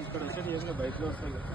ఇక్కడ వచ్చేది ఏమైనా బైక్లో వస్తాయి కదా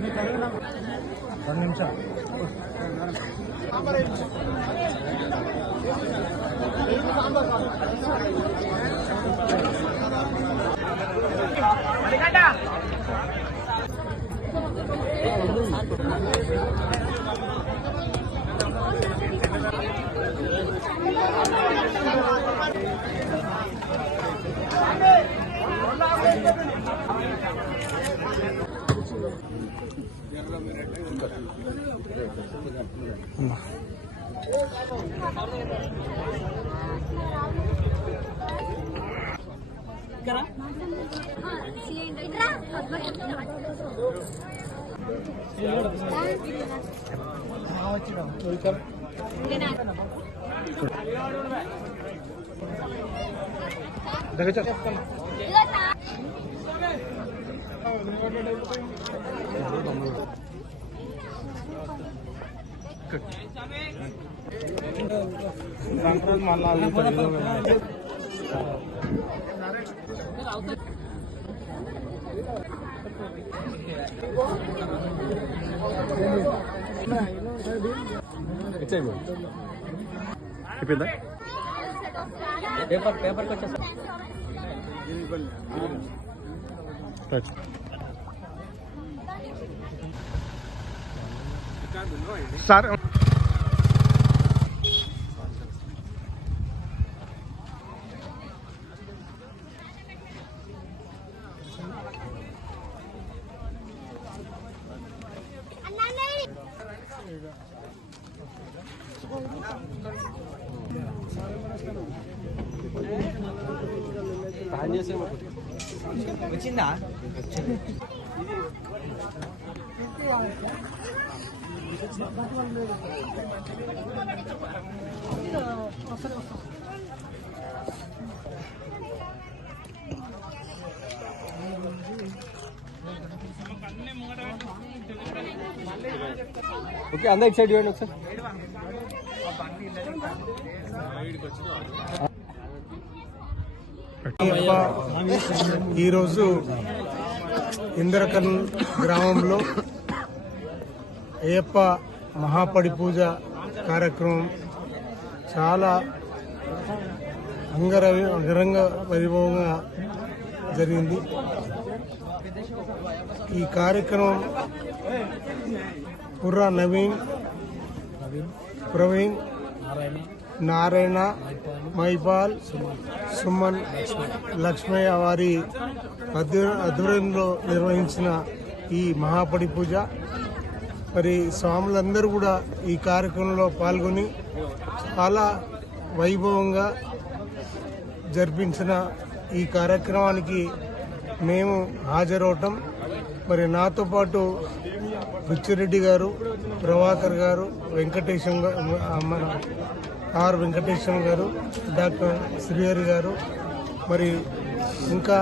రెండు నిమిషాలు దగ్గర సంక్రాంతి మళ్ళీ అయిపోయిందా పేపర్ పేపర్కి వచ్చేసా Touch. Sir. से వచ్చిందా? ఓకే అందరు ఇటు సైడ్ చూడండి ఒకసారి. ఈరోజు ఇంద్రకర్ణ గ్రామంలో అయ్యప్ప మహాపడి పూజ కార్యక్రమం చాలా అంగర అంగరంగ వైభవంగా జరిగింది. ఈ కార్యక్రమం పుర్రా నవీన్ ప్రవీణ్ నారాయణ మైపాల్ సుమన్ లక్ష్మయ్య వారి ఆధ్వర్యంలో నిర్వహించిన ఈ మహాపడి పూజ. మరి స్వాములందరూ కూడా ఈ కార్యక్రమంలో పాల్గొని చాలా వైభవంగా జరిపించిన ఈ కార్యక్రమానికి మేము హాజరవటం. మరి నాతో పాటు పిచ్చిరెడ్డి గారు ప్రభాకర్ గారు వెంకటేశం మన ఆర్ వెంకటేశ్వర గారు డాక్టర్ శ్రీహరి గారు మరి ఇంకా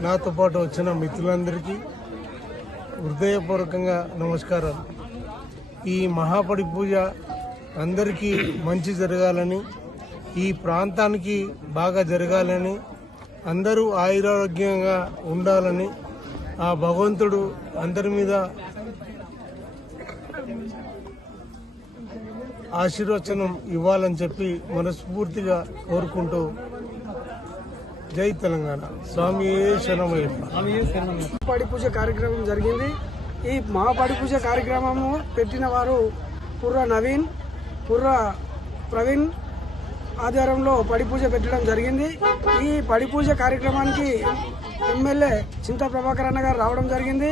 నాతో పాటు వచ్చిన మిత్రులందరికీ హృదయపూర్వకంగా నమస్కారాలు. ఈ మహాపడి పూజ అందరికీ మంచి జరగాలని ఈ ప్రాంతానికి బాగా జరగాలని అందరూ ఆయురారోగ్యంగా ఉండాలని ఆ భగవంతుడు అందరి మీద ఆశీర్వచనం ఇవ్వాలని చెప్పి మనస్ఫూర్తిగా కోరుకుంటూ జై తెలంగాణ. స్వామి శరణమయ్యప్ప. పాడి పూజ కార్యక్రమం జరిగింది. ఈ మహాపాడి పూజ కార్యక్రమము పెట్టిన వారు పుర్ర నవీన్ పుర్ర ప్రవీణ్ ఆధ్వర్యంలో పడి పూజ పెట్టడం జరిగింది. ఈ పడి పూజ కార్యక్రమానికి ఎమ్మెల్యే చింత ప్రభాకర్ అన్న గారు రావడం జరిగింది.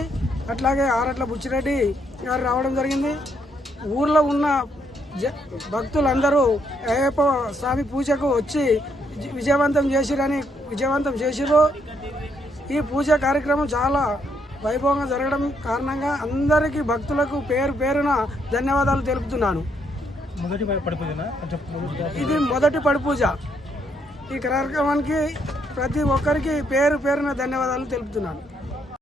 అట్లాగే ఆరట్ల బుచ్చిరెడ్డి గారు రావడం జరిగింది. ఊర్లో ఉన్న భక్తులందరూ అయ్యప్ప స్వామి పూజకు వచ్చి విజయవంతం చేసిరని విజయవంతం చేసిరు ఈ పూజ కార్యక్రమం చాలా వైభవంగా జరగడం కారణంగా అందరికీ భక్తులకు పేరు పేరున ధన్యవాదాలు తెలుపుతున్నాను. ఇది మొదటి పడి పూజ. ఈ కార్యక్రమానికి ప్రతి ఒక్కరికి పేరు పేరున ధన్యవాదాలు తెలుపుతున్నాను.